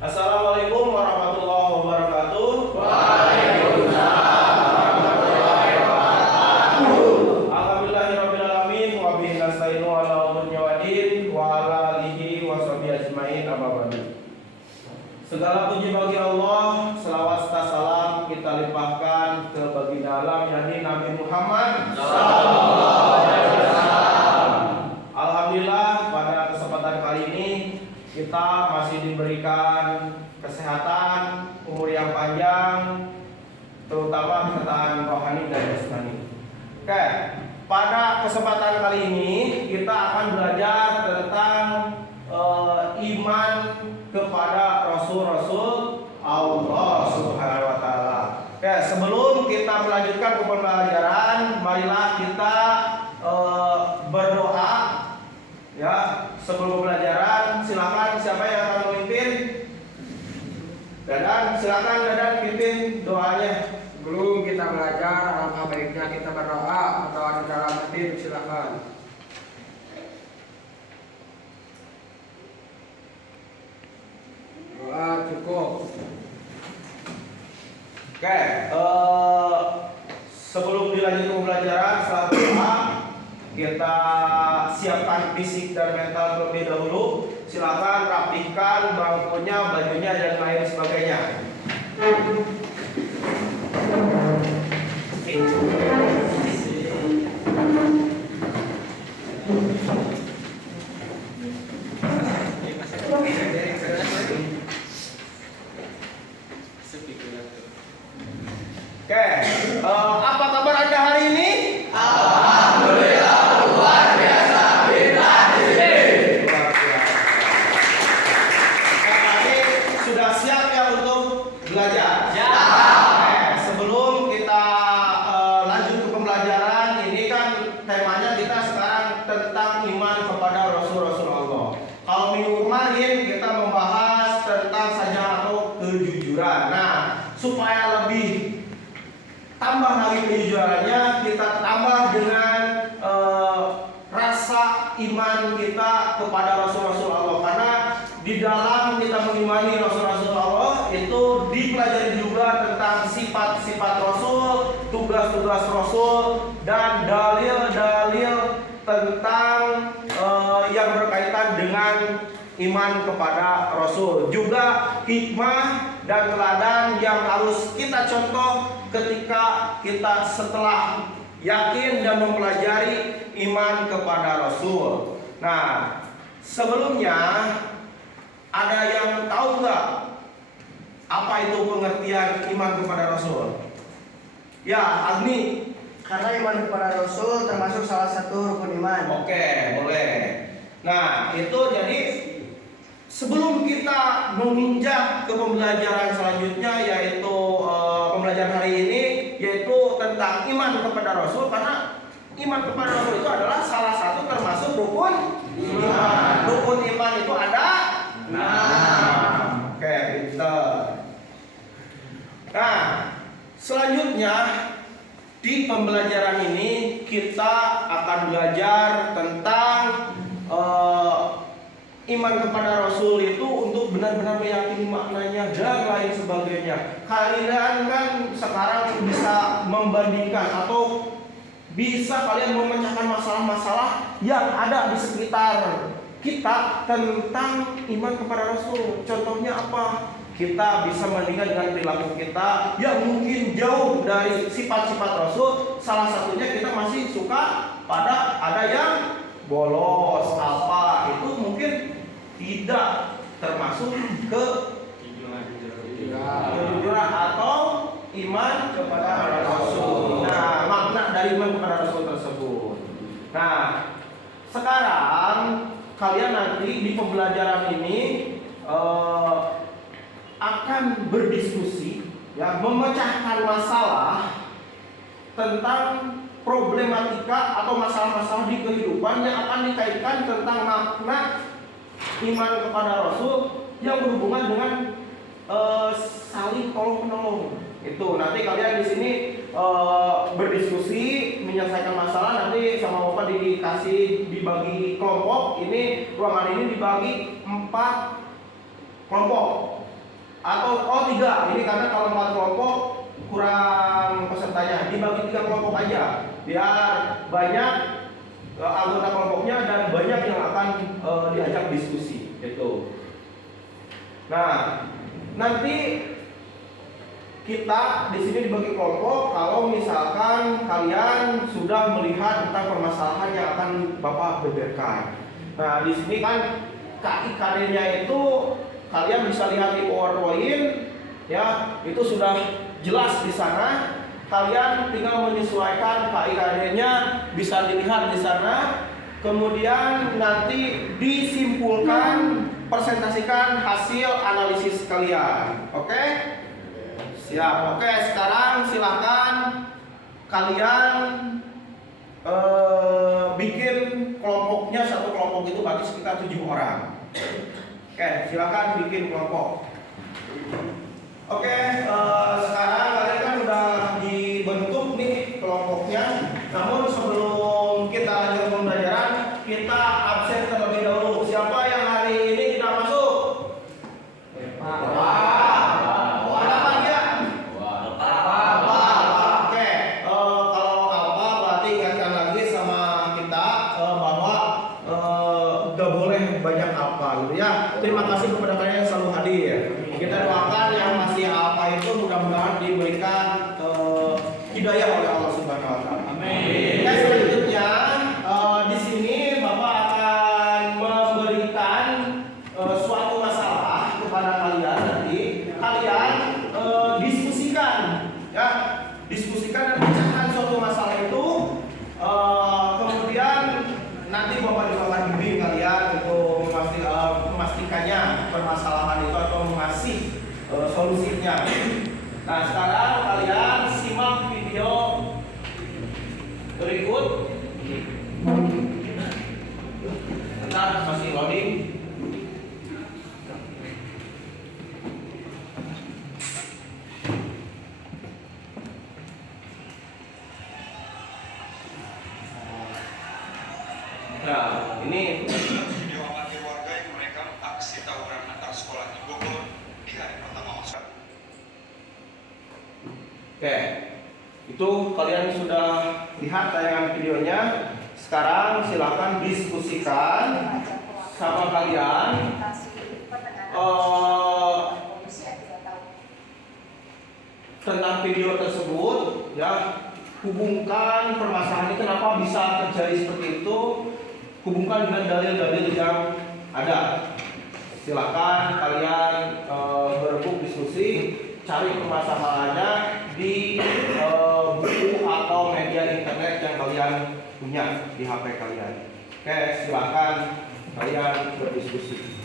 Assalamualaikum warahmatullahi wabarakatuh. Waalaikumsalam warahmatullahi wabarakatuh. Alhamdulillahirabbil alamin wa bihi nasta'inu ala umuri wadin wa ala alihi wa sahbihi ajmain amma ba'du. Segala puji bagi Allah, selawat serta salam kita limpahkan ke baginda alam yakni Nabi Muhammad sallallahu alaihi wasallam. Alhamdulillah pada kesempatan kali ini kita masih diberikan kesehatan, umur yang panjang, terutama kesehatan rohani dan jasmani. Oke, pada kesempatan kali ini kita akan belajar tentang iman kepada Rasul-Rasul Allah Subhanahu wa Ta'ala. Oke, sebelum kita melanjutkan ke pembelajaran, marilah kita berdoa. Ya, sebelum pembelajaran, silakan siapa yang akan memimpin? Dadan, silakan Dadan pimpin doanya. Sebelum kita belajar, alangkah baiknya kita berdoa atau ada dalam hati, silakan. Doa cukup. Oke, sebelum dilanjutkan pembelajaran, setelah doa kita siapkan fisik dan mental terlebih dahulu. Silakan rapihkan bangkunya, bajunya dan lain sebagainya. Oke, apa kabar Anda hari ini? Alhamdulillah luar biasa bila di sini. Luar biasa. Tadi sudah siap ya untuk belajar? Siap. Oke, sebelum kita lanjut ke pembelajaran, ini kan temanya kita sekarang tentang iman kepada Rasul-Rasul Allah. Kalau minggu kemarin kita membahas tentang saja atau kejujuran. Nah, supaya lebih tambah lagi kejujurannya, kita tambah dengan rasa iman kita kepada Rasul-Rasul Allah. Karena di dalam kita mengimani Rasul-Rasul Allah itu dipelajari juga tentang sifat-sifat Rasul, tugas-tugas Rasul, dan dalil-dalil tentang yang berkaitan dengan iman kepada Rasul. Juga hikmah dan teladan yang harus kita contoh ketika kita setelah yakin dan mempelajari iman kepada Rasul. Nah, sebelumnya ada yang tahu nggak apa itu pengertian iman kepada Rasul? Ya, Agni. Karena iman kepada Rasul termasuk salah satu rukun iman. Oke, boleh. Nah, itu jadi sebelum kita menginjak ke pembelajaran selanjutnya, yaitu pembelajaran hari ini, yaitu tentang iman kepada Rasul. Karena iman kepada Rasul itu adalah salah satu termasuk rukun iman. Rukun iman itu ada 6. Oke, pinter. Nah, selanjutnya di pembelajaran ini kita akan belajar tentang iman kepada Rasul itu untuk benar-benar meyakini maknanya dan lain sebagainya. Kalian kan sekarang bisa membandingkan atau bisa kalian memecahkan masalah-masalah yang ada di sekitar kita tentang iman kepada Rasul. Contohnya apa? Kita bisa membandingkan dengan perilaku kita yang mungkin jauh dari sifat-sifat Rasul. Salah satunya kita masih suka pada ada yang bolos apa, itu mungkin tidak termasuk ke kejujuran atau iman kepada Rasul. Nah, makna dari iman kepada Rasul tersebut. Nah, sekarang kalian nanti di pembelajaran ini akan berdiskusi, ya, memecahkan masalah tentang problematika atau masalah-masalah di kehidupan yang akan dikaitkan tentang makna iman kepada Rasul yang berhubungan dengan saling tolong menolong. Itu nanti kalian di sini berdiskusi menyelesaikan masalah. Nanti sama Bapak dikasih dibagi kelompok. Ini ruangan ini dibagi 4 kelompok atau tiga. Ini karena kalau 4 kelompok kurang pesertanya, dibagi 3 kelompok aja biar banyak anggota kelompoknya dan banyak yang akan diajak diskusi gitu. Nah, nanti kita di sini dibagi kelompok kalau misalkan kalian sudah melihat tentang permasalahan yang akan Bapak beberkan. Nah, di sini kan KIKD-nya itu kalian bisa lihat di PowerPoint ya, itu sudah jelas di sana. Kalian tinggal menyesuaikan KIKD-nya, bisa dilihat di sana. Kemudian nanti disimpulkan, presentasikan hasil analisis kalian. Oke? Siap. Oke, sekarang silakan kalian bikin kelompoknya. Satu kelompok itu berarti sekitar 7 orang. Oke, silakan bikin kelompok. Oke, sekarang kalian kan udah dibentuk nih kelompoknya. Namun sebelum kita lanjut pembelajaran, kita absen terlebih dahulu. Siapa yang hari ini tidak masuk? Kenapa dia? Oke, kalau apa berarti ingatkan lagi sama kita bahwa gak boleh banyak apa gitu ya. Terima kasih kepada kalian yang selalu hadir. Kita doakan yang masih apa itu mudah-mudahan diberikan hidayah oleh Allah Subhanahu wa taala. Amin. Oke, selanjutnya di sini Bapak akan memberikan suatu masalah kepada kalian. Nanti kalian diskusikan ya, diskusikan dan pecahkan suatu masalah itu. Kemudian nanti Bapak juga akan bimbing kalian untuk memastikannya permasalahan itu atau mengasih solusinya. Nah, sekarang kalian simak video berikut. Bentar, masih loading. Nah, ini video amatir warga yang merekam aksi tawuran antar sekolah di Bogor di hari pertama masa. Oke, itu kalian sudah lihat tayangan videonya. Sekarang silakan diskusikan sama kalian tentang video tersebut ya. Hubungkan permasalahan ini kenapa bisa terjadi seperti itu. Hubungkan dengan dalil-dalil yang ada. Silakan kalian berebut diskusi, cari permasalahannya di buku atau media internet yang kalian punya di HP kalian. Oke, silakan kalian berdiskusi.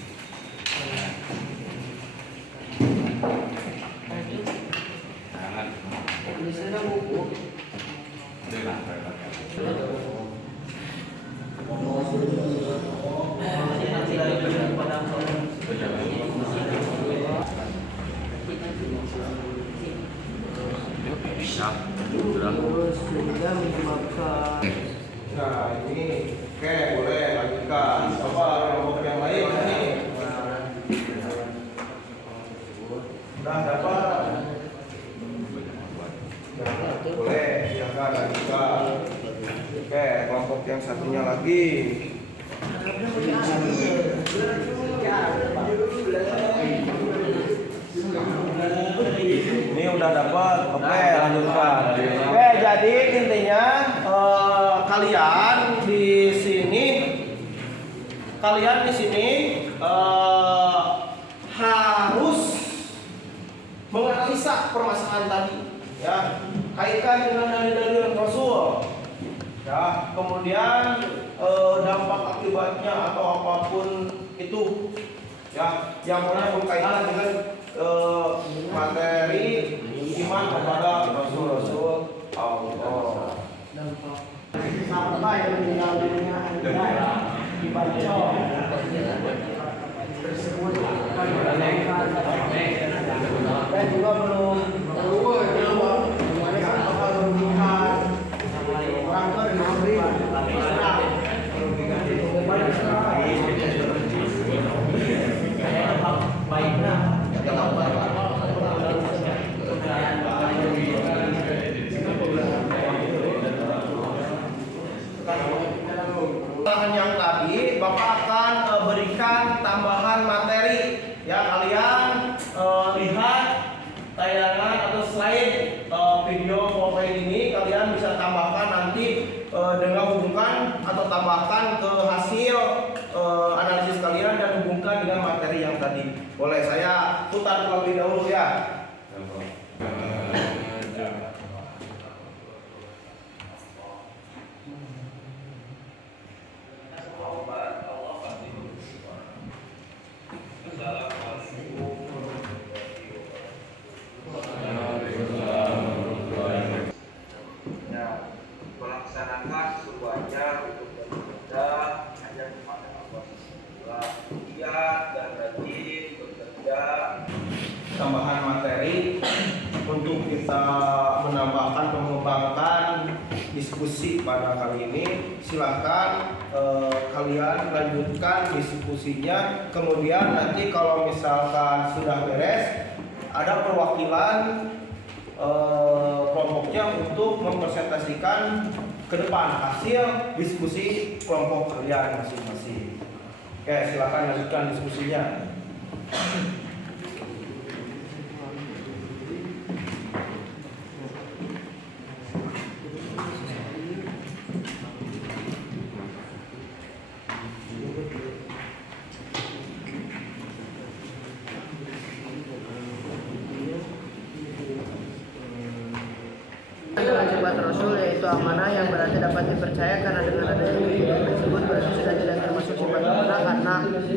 Nah, ini oke, boleh lanjutkan. Coba kelompok yang lain ini udah dapat. Boleh, silakan lanjutkan. Oke, kelompok yang satunya lagi. Ini udah dapat. Oke, lanjutkan. Oke, jadi intinya kalian di sini harus menganalisa permasalahan tadi ya, kaitkan dengan dalil-dalil Rasul ya, kemudian dampak akibatnya atau apapun itu ya, yang mana berkaitan dengan materi iman kepada Rasul Allah. Sampai meninggal dunia anda dibaca tersebut dan juga belum baik Boleh saya putar terlebih dahulu ya. Melaksanakan semuanya untuk beribadah hanya kepada Allah Subhanahu dan rajin bekerja. Tambahan materi untuk kita menambahkan mengembangkan diskusi pada kali ini. Silahkan kalian lanjutkan diskusinya. Kemudian nanti kalau misalkan sudah beres, ada perwakilan kelompoknya untuk mempresentasikan ke depan hasil diskusi kelompok kalian masing-masing. Oke, silakan lanjutkan diskusinya. Dengan sifat Rasul yaitu amanah yang berarti dapat dipercaya, karena dengan adanya kehidupan tersebut berarti sudah tidak termasuk sifat amanah karena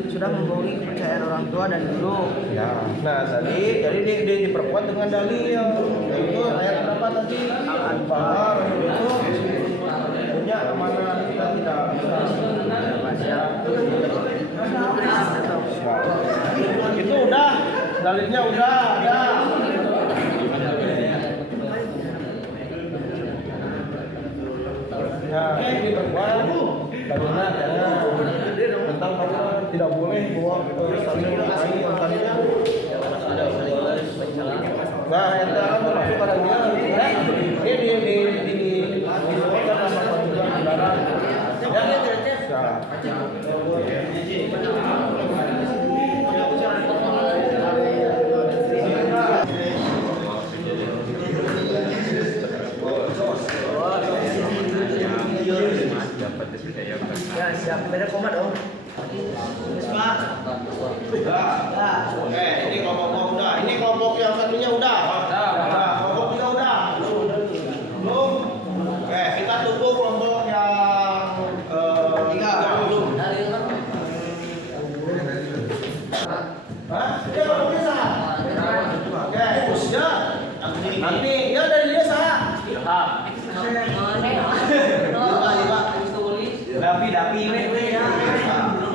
sudah membohongi kepercayaan orang tua dan guru. Ya, nah tadi jadi dia diperkuat dengan dalil yaitu ayat berapa tadi? Al-Anfal itu punya amanah kita tidak bisa. Itu udah dalilnya udah ada. Ya, ini berbuat bagaimana tentang tidak boleh bawa saling mengenai tadinya. Nah, yang dalam termasuk pada dia ini disebutkan nama juga saudara. Ya siap, beda koma dong. Ini kelompok udah. Ini kelompok yang satunya udah. Nah, kelompok tiga udah. Belum. Kita tunggu kelompok yang tiga belum. Hah? Dia kelompoknya sah. Sudah. Nanti ya dari dia sah. Dapi we ya.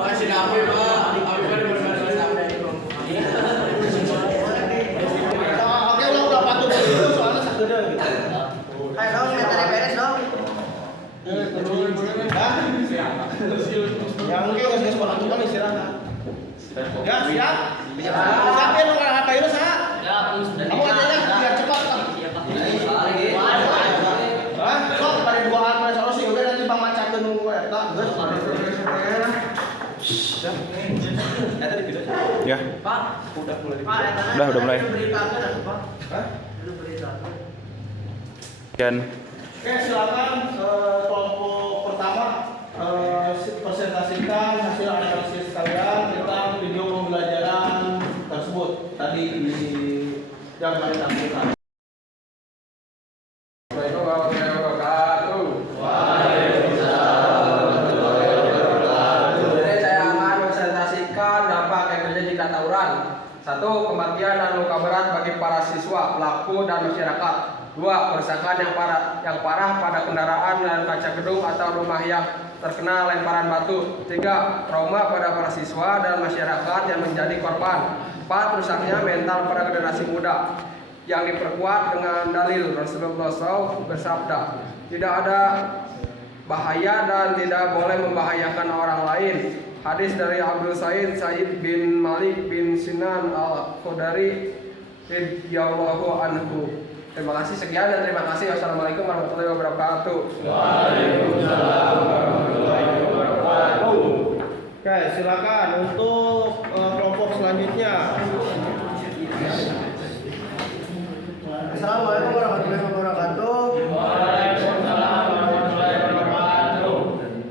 Masih dapat Pak. Oke, udah patut dulu soalnya segede gitu. Ayo dong, minta beres dong. Yang mungkin nggak sekolah tuh kan istirahat. Ya siap. Siap ya nunggu apa itu sah? Kamu aja biar cepat. Hah? Kok pada duaan pada solusi udah nanti Bang Maca ke nunggu eta geus. Ya. Pak, Udah mulai. Pak, Udah mulai. Beritakan atuh, Pak. Hah? Itu beritakan. Oke, silakan kelompok pertama presentasikan hasil analisis kalian tentang video pembelajaran tersebut tadi di yang kalian lakukan. Assalamualaikum warahmatullahi wabarakatuh. Jadi saya akan presentasikan dampak yang terjadi di tawuran. 1. Kematian dan luka berat bagi para siswa, pelaku dan masyarakat. 2. Kerusakan yang parah pada kendaraan dan kaca gedung atau rumah yang terkena lemparan batu. 3. Trauma pada para siswa dan masyarakat yang menjadi korban. 4. Rusaknya mental para generasi muda yang diperkuat dengan dalil Rasulullah SAW bersabda, tidak ada bahaya dan tidak boleh membahayakan orang lain. Hadis dari Abdul Said bin Malik bin Sinan al-Khudari radhiyallahu anhu. Terima kasih, sekian dan terima kasih. Wassalamualaikum warahmatullahi wabarakatuh. Waalaikumsalam warahmatullahi wabarakatuh. Oke, silakan untuk kelompok selanjutnya. Assalamualaikum warahmatullahi wabarakatuh. Waalaikumsalam warahmatullahi wabarakatuh.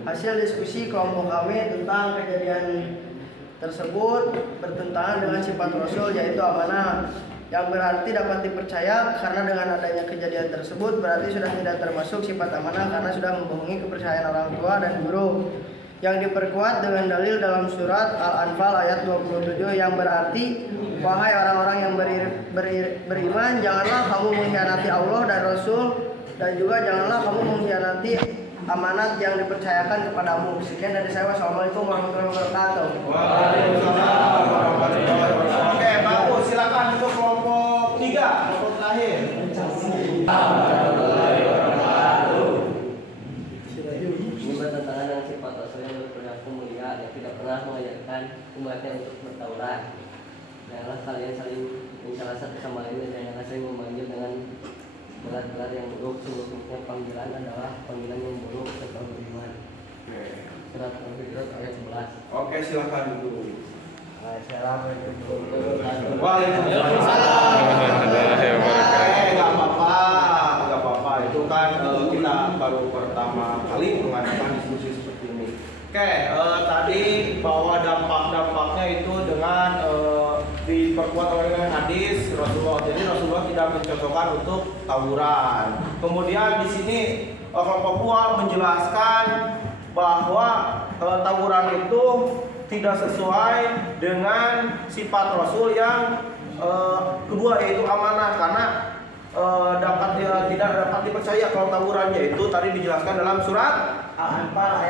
Hasil diskusi kelompok kami tentang kejadian tersebut bertentangan dengan sifat Rasul yaitu amanah, yang berarti dapat dipercaya karena dengan adanya kejadian tersebut berarti sudah tidak termasuk sifat amanah karena sudah membohongi kepercayaan orang tua dan guru, yang diperkuat dengan dalil dalam surat Al-Anfal ayat 27 yang berarti, wahai orang-orang yang beriman, janganlah kamu mengkhianati Allah dan Rasul, dan juga janganlah kamu mengkhianati amanat yang dipercayakan kepadamu. Sekian dari saya. Wassalamualaikum warahmatullahi wabarakatuh. Waalaikumsalam warahmatullahi wabarakatuh. Oke, bagus. Silakan untuk kelompok 3, kelompok terakhir. Ini bertentangan dengan sifat Rasul yang berperilaku mulia dan tidak pernah mengajarkan umatnya untuk bertauran. Janganlah kalian saling mencela satu sama lain dan janganlah saling memanggil dengan gelar-gelar yang buruk. Sungguhnya panggilan adalah panggilan yang buruk setelah beriman. Surat Al-Hujurat ayat 11. Oke, silakan dulu. Assalamualaikum. Waalaikumsalam. Nggak apa-apa. Itu kan kita baru pertama kali mengadakan diskusi seperti ini. Oke, tadi bahwa dampak-dampaknya itu dengan diperkuat oleh hadis Rasulullah. Jadi Rasulullah tidak mencocokkan untuk tawuran. Kemudian di sini kelompok 2 menjelaskan bahwa tawuran itu tidak sesuai dengan sifat Rasul yang kedua yaitu amanah, karena tidak dapat dipercaya kalau tawurannya itu tadi dijelaskan dalam surat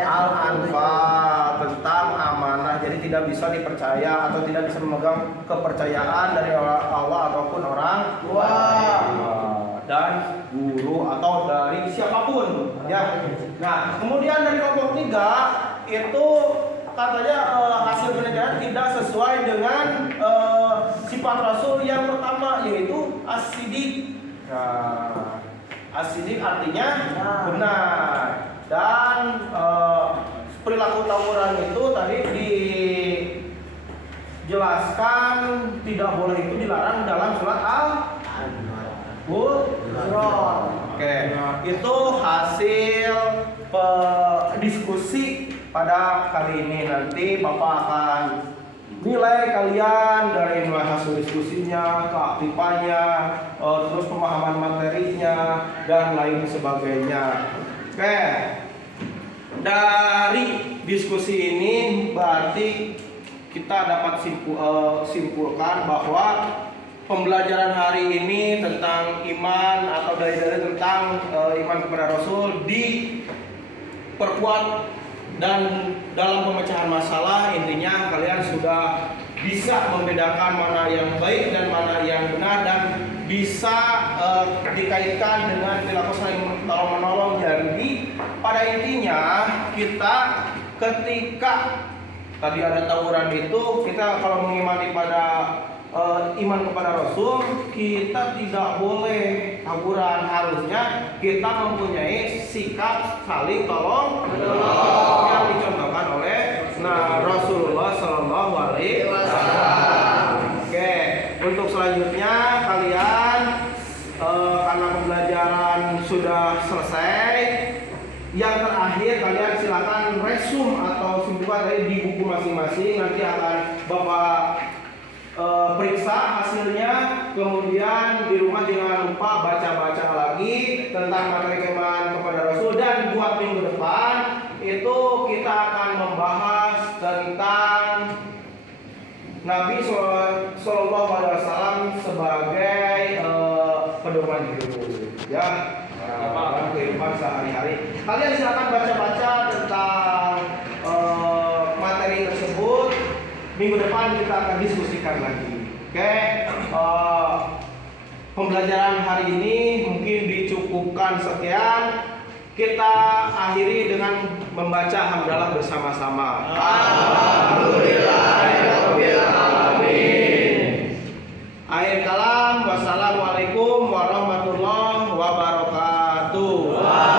Al-Anfal tentang amanah, jadi tidak bisa dipercaya atau tidak bisa memegang kepercayaan dari Allah ataupun orang tua dan guru atau dari siapapun ya. Nah, kemudian dari kelompok 3 itu katanya hasil penelitian tidak sesuai dengan sifat Rasul yang pertama yaitu as-sidik. Nah, as-sidik artinya benar, dan perilaku tawuran itu tadi dijelaskan tidak boleh, itu dilarang dalam surat Al-Hujurat. Oke, itu hasil diskusi pada kali ini. Nanti Bapak akan nilai kalian dari nilai hasil diskusinya, keaktifannya, terus pemahaman materinya dan lain sebagainya. Oke, dari diskusi ini berarti kita dapat simpulkan bahwa pembelajaran hari ini tentang iman atau dalil-dalil tentang iman kepada Rasul diperkuat, dan dalam pemecahan masalah intinya kalian sudah bisa membedakan mana yang baik dan mana yang benar, dan bisa dikaitkan dengan perilaku saling tolong-menolong. Jadi pada intinya kita ketika tadi ada tawuran itu, kita kalau mengimani pada iman kepada Rasul, kita tidak boleh tawuran. Harusnya kita mempunyai sikap saling tolong yang dicontohkan oleh Rasulullah Shallallahu Alaihi Wasallam. Oke, untuk selanjutnya kalian karena pembelajaran sudah selesai, yang terakhir kalian silakan resum atau simpulkan dari di buku masing-masing. Nanti akan Bapak periksa hasilnya, kemudian di rumah jangan lupa baca-baca lagi tentang materi keimanan kepada Rasul, dan buat minggu depan itu kita akan membahas tentang Nabi Sallallahu Alaihi Wasallam sebagai pedoman hidup, ya, dalam kehidupan sehari-hari. Kalian silakan baca-baca tentang materi tersebut. Minggu depan kita akan diskusikan lagi. Oke, pembelajaran hari ini mungkin dicukupkan sekian. Kita akhiri dengan membaca hamdalah bersama-sama. Alhamdulillahirabbil alamin. Akhir kalam, wassalamualaikum warahmatullahi wabarakatuh.